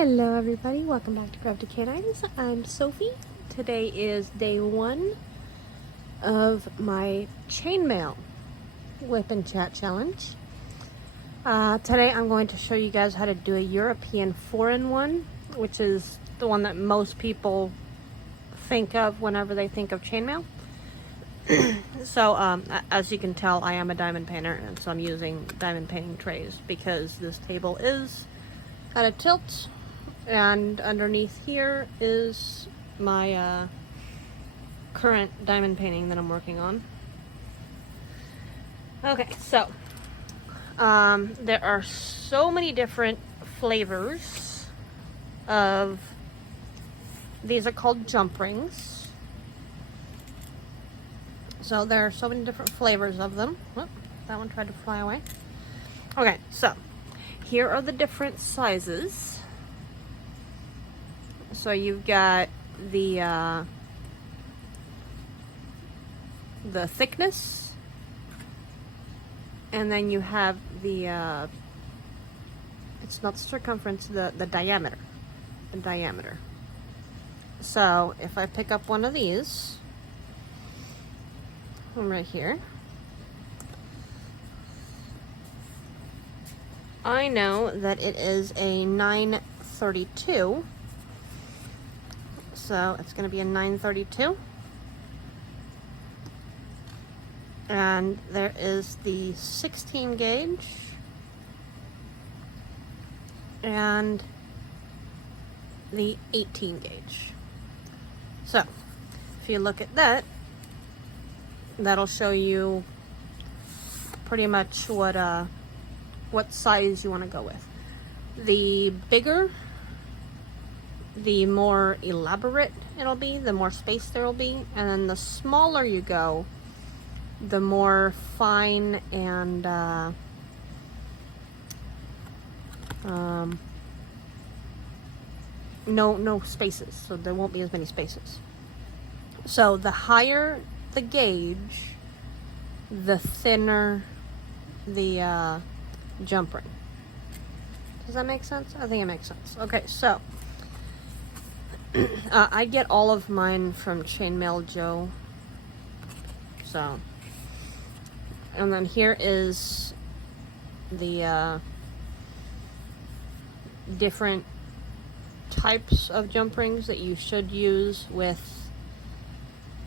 Hello everybody, welcome back to Crafted Canines. I'm Sophie. Today is day 1 of my chainmail Wipnchat challenge. Today I'm going to show you guys how to do a European 4-in-1, which is the one that most people think of whenever they think of chainmail. So as you can tell, I am a diamond painter, and so I'm using diamond painting trays because this table is at a tilt, and underneath here is my current diamond painting that I'm working on. Okay, so there are so many different flavors of these. Are called jump rings. So there are so many different flavors of them. Whoop, that one tried to fly away. Okay, so here are the different sizes. So you've got the thickness, and then you have the it's not the circumference, the diameter. The diameter. So if I pick up one of these, right here, I know that it is a 932, so it's going to be a 932. And there is the 16 gauge and the 18 gauge. So if you look at that, that'll show you pretty much what size you want to go with. The bigger, the more elaborate it'll be, the more space there will be, and then the smaller you go, the more fine and no spaces, so there won't be as many spaces. So the higher the gauge, the thinner the jump ring. Does that make sense? I think it makes sense. Okay, so I get all of mine from Chainmail Joe. So, and then here is the different types of jump rings that you should use with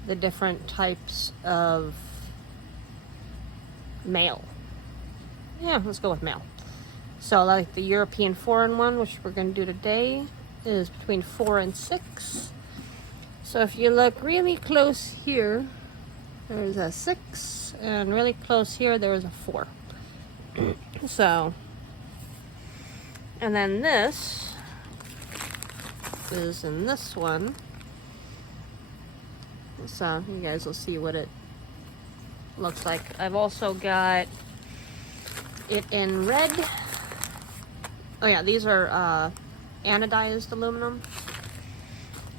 the different types of mail. Yeah, let's go with mail. So like the European 4-in-1, which we're going to do today, is between 4 and 6. So if you look really close here, there's a 6, and really close here there is a 4. So, and then this is in this one. So you guys will see what it looks like. I've also got it in red. Oh yeah, these are anodized aluminum.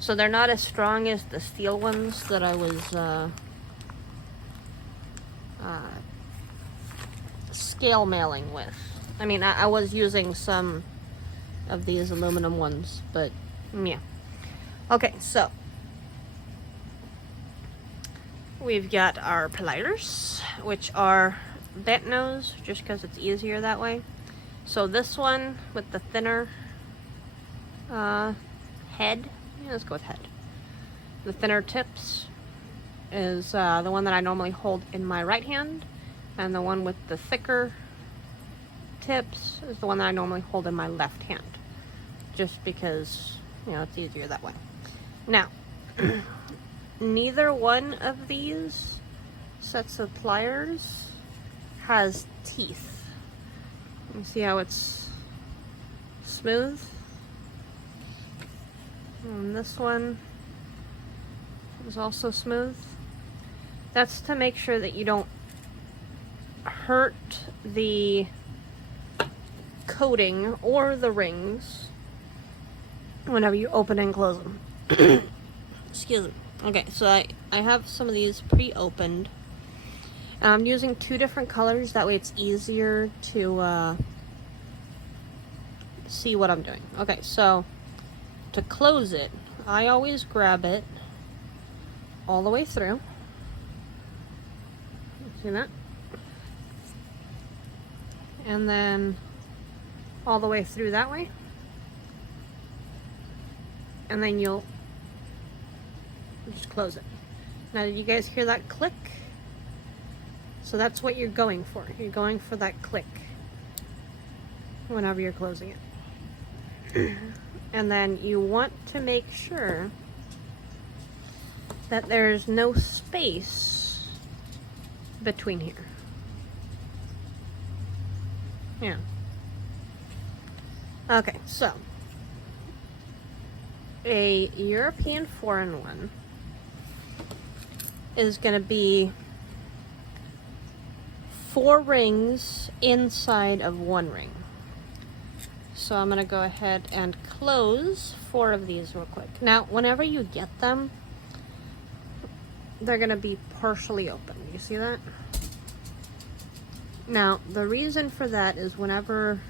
So they're not as strong as the steel ones that I was scale mailing with. I mean, I was using some of these aluminum ones, but yeah. Okay, so we've got our pliers, which are bent nose, just because it's easier that way. So this one with the thinner head, yeah, let's go with head. The thinner tips is the one that I normally hold in my right hand, and the one with the thicker tips is the one that I normally hold in my left hand, just because, you know, it's easier that way. Now, neither one of these sets of pliers has teeth. Let me see how it's smooth. And this one is also smooth. That's to make sure that you don't hurt the coating or the rings whenever you open and close them. Excuse me. Okay, so I have some of these pre-opened. I'm using 2 different colors, that way it's easier to see what I'm doing. Okay, so to close it, I always grab it all the way through. See that? And then all the way through that way. And then you'll just close it. Now, did you guys hear that click? So that's what you're going for. You're going for that click whenever you're closing it. And then you want to make sure that there's no space between here. Yeah. Okay, so a European 4-in-1 is going to be 4 rings inside of 1 ring. So I'm going to go ahead and close 4 of these real quick. Now, whenever you get them, they're going to be partially open. You see that? Now, the reason for that is whenever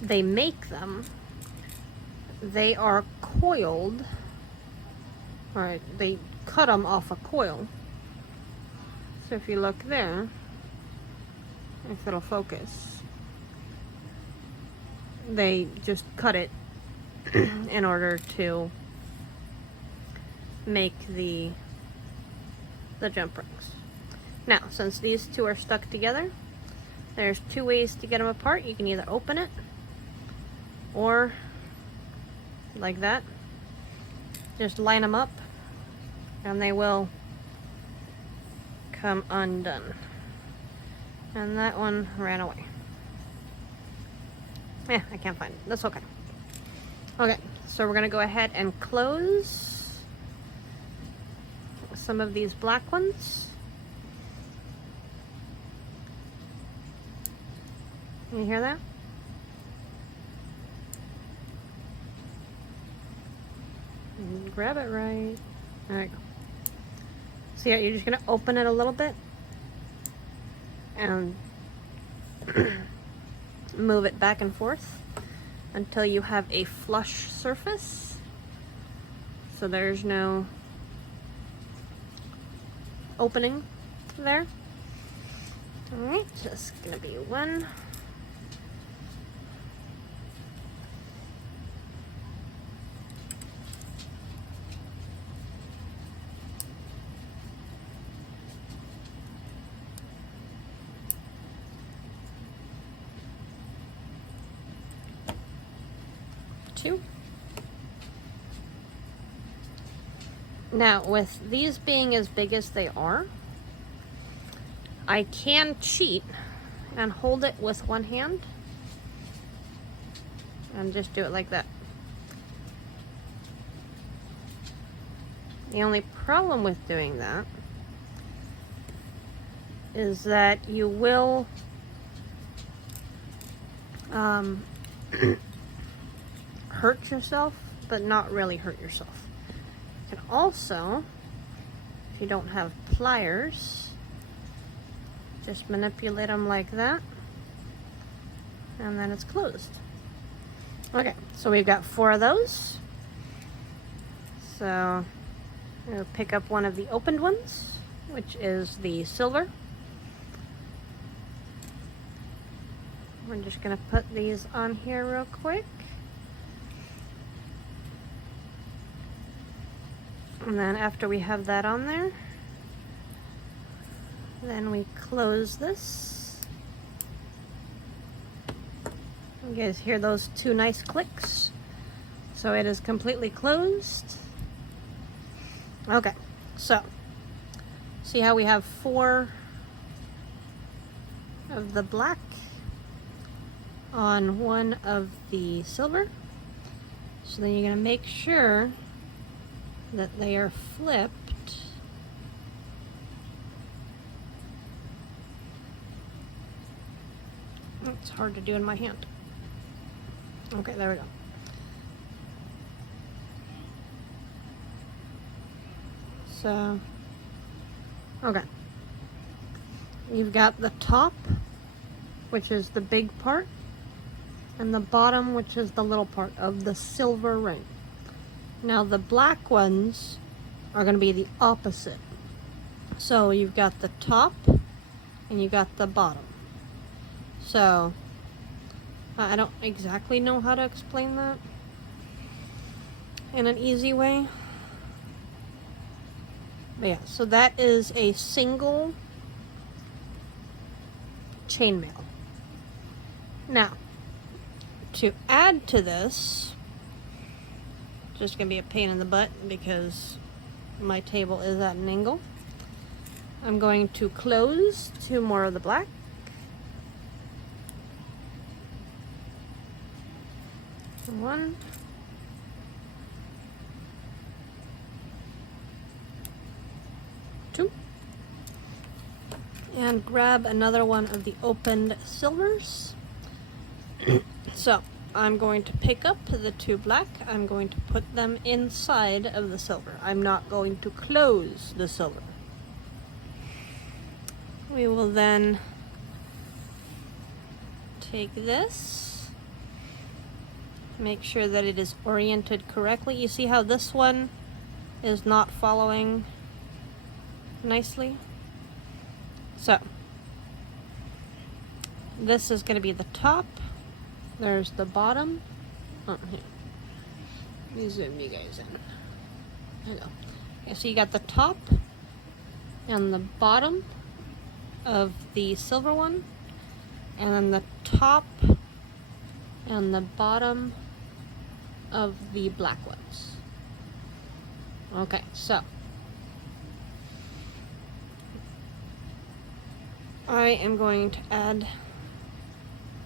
they make them, they are coiled, or they cut them off a coil. So if you look there, if it'll focus, they just cut it in order to make the jump rings. Now, since these two are stuck together, there's 2 ways to get them apart. You can either open it, or like that, just line them up, and they will come undone. And that one ran away. Yeah, I can't find it. That's okay. Okay, so we're gonna go ahead and close some of these black ones. You hear that? And grab it right. There you go. So yeah, you're just gonna open it a little bit and move it back and forth until you have a flush surface. So there's no opening there. Alright, just gonna be 1. 2. Now, with these being as big as they are, I can cheat and hold it with one hand and just do it like that. The only problem with doing that is that you will hurt yourself, but not really hurt yourself. You can also, if you don't have pliers, just manipulate them like that, and then it's closed. Okay, so we've got 4 of those. So we'll pick up one of the opened ones, which is the silver. We're just gonna put these on here real quick. And then after we have that on there, then we close this. You guys hear those 2 nice clicks? So it is completely closed. Okay, so see how we have 4 of the black on one of the silver? So then you're going to make sure that they are flipped it's hard to do in my hand. Okay, there we go. So, okay. You've got the top, which is the big part, and the bottom, which is the little part of the silver ring. Now the black ones are going to be the opposite. So you've got the top and you got the bottom. So I don't exactly know how to explain that in an easy way. But yeah, so that is a single chainmail. Now, to add to this, just gonna be a pain in the butt because my table is at an angle. I'm going to close 2 more of the black. One. Two. And grab another one of the opened silvers. So I'm going to pick up the 2 black. I'm going to put them inside of the silver. I'm not going to close the silver. We will then take this, make sure that it is oriented correctly. You see how this one is not following nicely? So this is going to be the top. There's the bottom. Oh, here. Let me zoom you guys in. There you go. Okay, so you got the top and the bottom of the silver one, and then the top and the bottom of the black ones. Okay, so I am going to add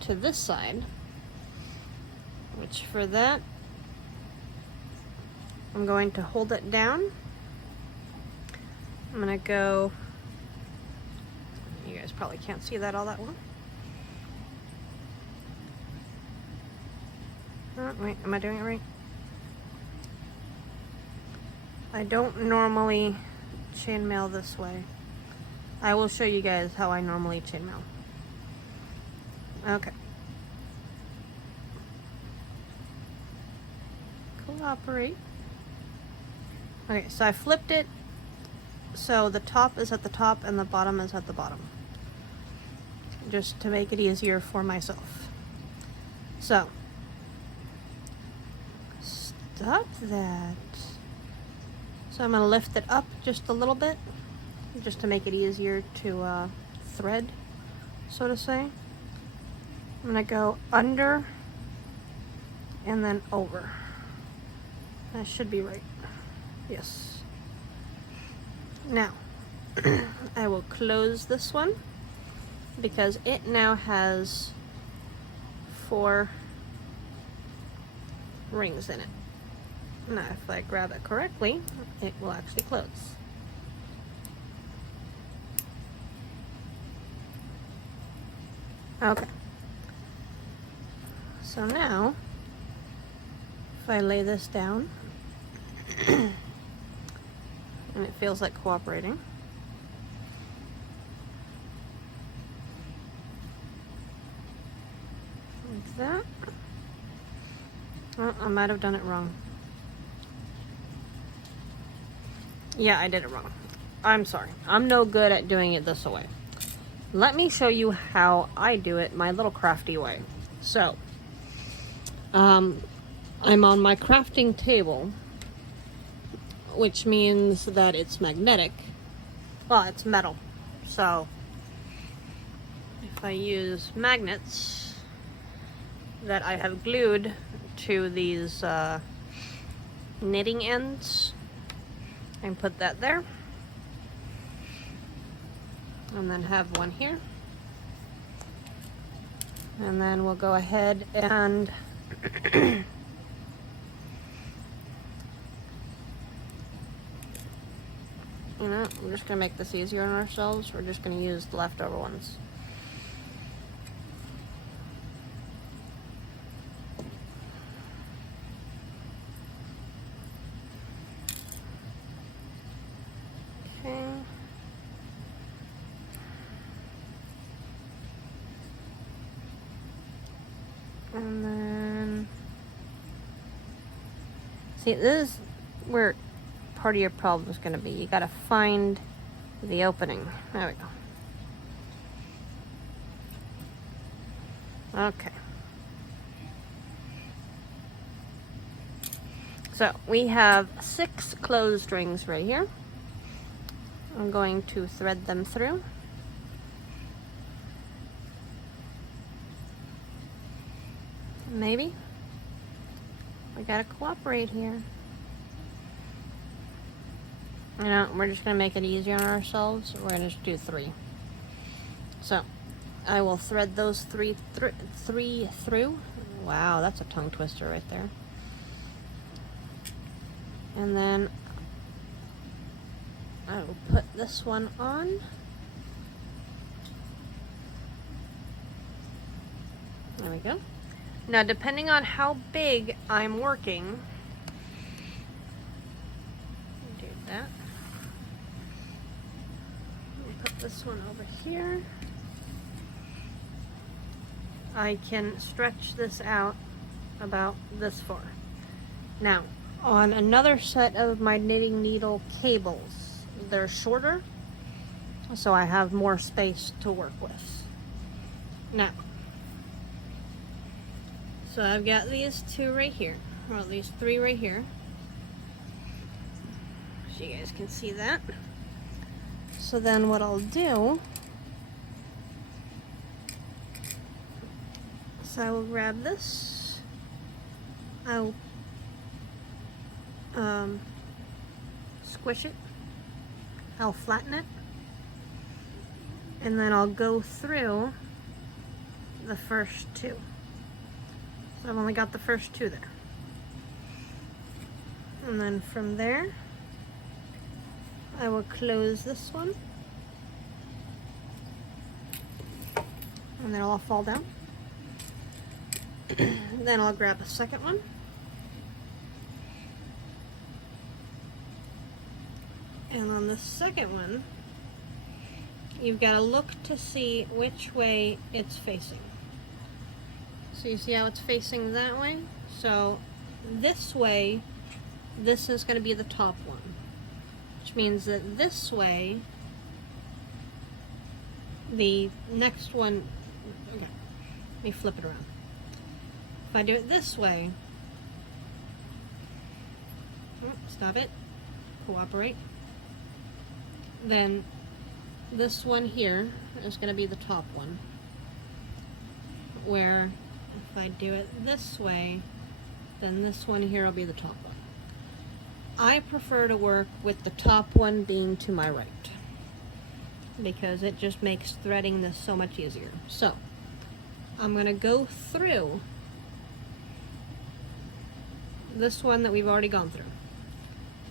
to this side, which for that I'm going to hold it down. I'm gonna go, you guys probably can't see that all that well. Oh, wait, am I doing it right? I don't normally chainmail this way. I will show you guys how I normally chainmail. Okay. Cooperate. Okay, so I flipped it so the top is at the top and the bottom is at the bottom, just to make it easier for myself. So stop that. So I'm going to lift it up just a little bit, just to make it easier to thread, so to say. I'm going to go under and then over. That should be right. Yes. Now, I will close this one because it now has 4 rings in it. Now, if I grab it correctly, it will actually close. Okay. So now, if I lay this down, and it feels like cooperating. Like that. Oh, I might have done it wrong. Yeah, I did it wrong. I'm sorry. I'm no good at doing it this way. Let me show you how I do it my little crafty way. So, I'm on my crafting table, which means that it's magnetic. Well, it's metal. So if I use magnets that I have glued to these knitting ends and put that there, and then have one here, and then we'll go ahead and you know, I'm just going to make this easier on ourselves. We're just going to use the leftover ones. Okay. And then, see, this is where part of your problem is going to be. You got to find the opening. There we go. Okay. So we have 6 closed rings right here. I'm going to thread them through. Maybe. We gotta cooperate here. You know, we're just gonna make it easier on ourselves. We're gonna just do 3. So, I will thread those three through. Wow, that's a tongue twister right there. And then I will put this one on. There we go. Now, depending on how big I'm working, do that. Put this one over here. I can stretch this out about this far. Now, on another set of my knitting needle cables, they're shorter, so I have more space to work with. Now, so I've got these 2 right here, or at least 3 right here, so you guys can see that. So then what I'll do is I will grab this, I'll squish it, I'll flatten it, and then I'll go through the first 2. So I've only got the first 2 there. And then from there, I will close this one. And then it'll all fall down. Then I'll grab a second one. And on the second one, you've got to look to see which way it's facing. So you see how it's facing that way? So this way, this is going to be the top one, which means that this way, the next one, okay, let me flip it around. If I do it this way, stop it, cooperate, then this one here is going to be the top one, where if I do it this way, then this one here will be the top one. I prefer to work with the top one being to my right, because it just makes threading this so much easier. So I'm going to go through this one that we've already gone through.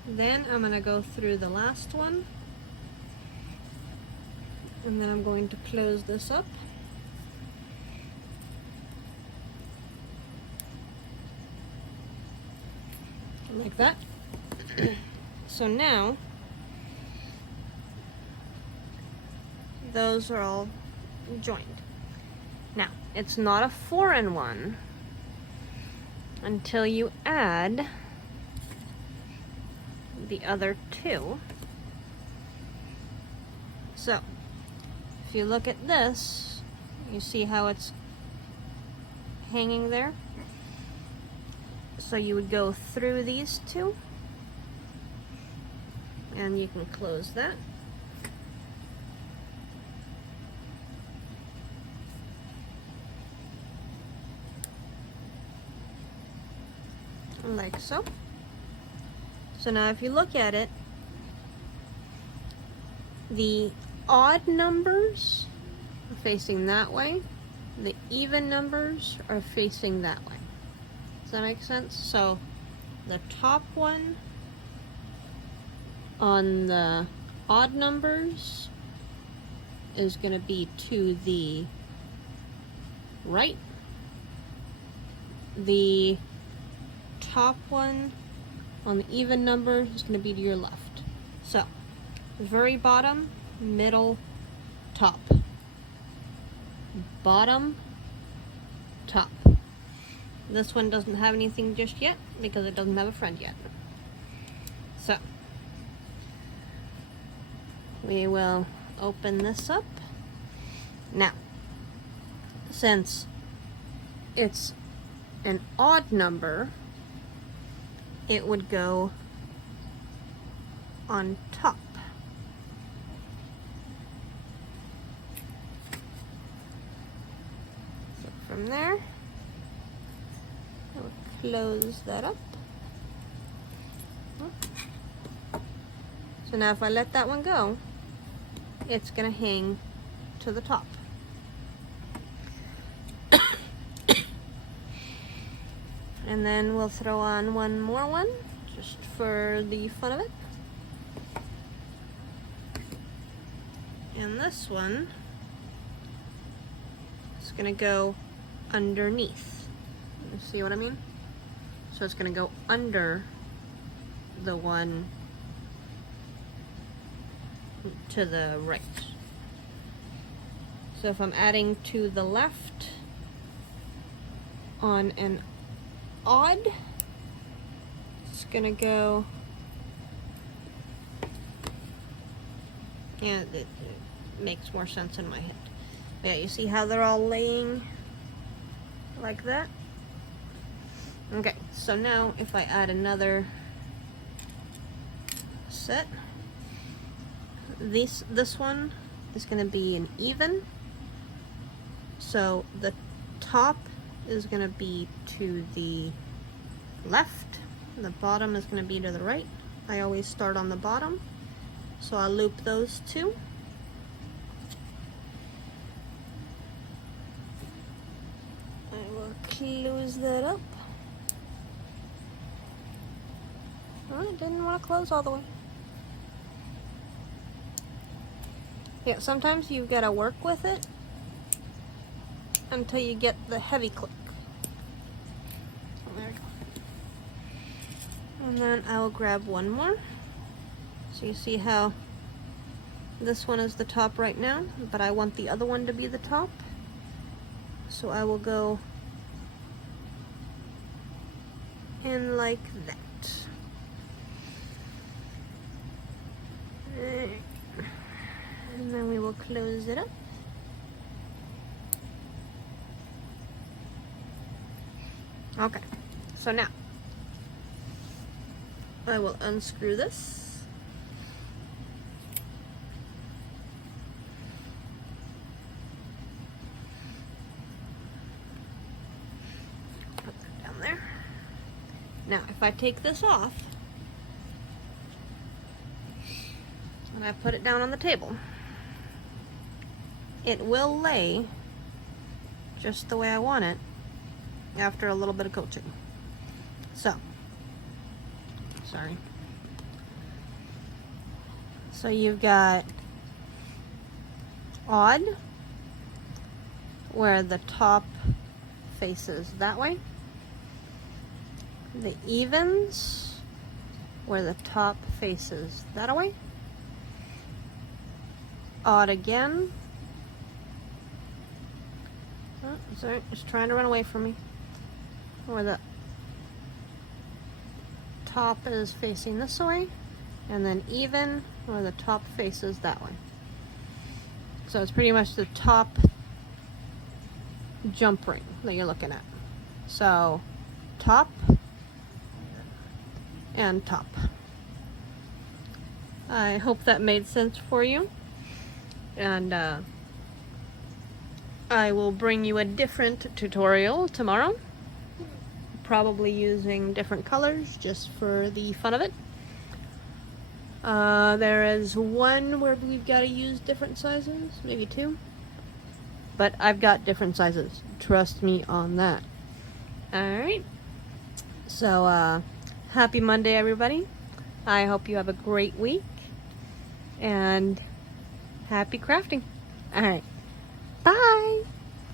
Then I'm going to go through the last one, and then I'm going to close this up. Like that. So now those are all joined. Now, it's not a 4-in-1 until you add the other 2. So, if you look at this, you see how it's hanging there? So you would go through these 2, and you can close that. Like so. So now if you look at it, the odd numbers are facing that way, the even numbers are facing that way. Does that make sense? So the top one on the odd numbers is going to be to the right. The top one on the even number is going to be to your left. So very bottom, middle, top. Bottom, top. This one doesn't have anything just yet because it doesn't have a friend yet. So we will open this up. Now, since it's an odd number, it would go on top. So from there, I'll close that up. So now if I let that one go, it's gonna hang to the top. And then we'll throw on one more one, just for the fun of it. And this one is gonna go underneath. You see what I mean? So it's gonna go under the one to the right. So if I'm adding to the left on an odd, it's gonna go, yeah, it makes more sense in my head. Yeah, you see how they're all laying like that? Okay, so now if I add another set, this one is gonna be an even, so the top is gonna be to the left, the bottom is gonna be to the right. I always start on the bottom, so I'll loop those two. I will close that up. Oh, it didn't want to close all the way. Yeah, sometimes you've got to work with it until you get the heavy click. There we go. And then I will grab one more. So you see how this one is the top right now, but I want the other one to be the top. So I will go in like that. And then we will close it up. Okay, so now I will unscrew this. Put that down there. Now, if I take this off and I put it down on the table, it will lay just the way I want it after a little bit of coaching. So, sorry. So you've got odd, where the top faces that way. The evens, where the top faces that way. Odd again. Oh, sorry, it's trying to run away from me. Where the top is facing this way, and then even, where the top faces that way. So it's pretty much the top jump ring that you're looking at. So top and top. I hope that made sense for you, and I will bring you a different tutorial tomorrow, probably using different colors just for the fun of it. There is one where we've got to use different sizes, maybe two, but I've got different sizes, trust me on that. Alright, so happy Monday, everybody. I hope you have a great week, and happy crafting. Alright, bye!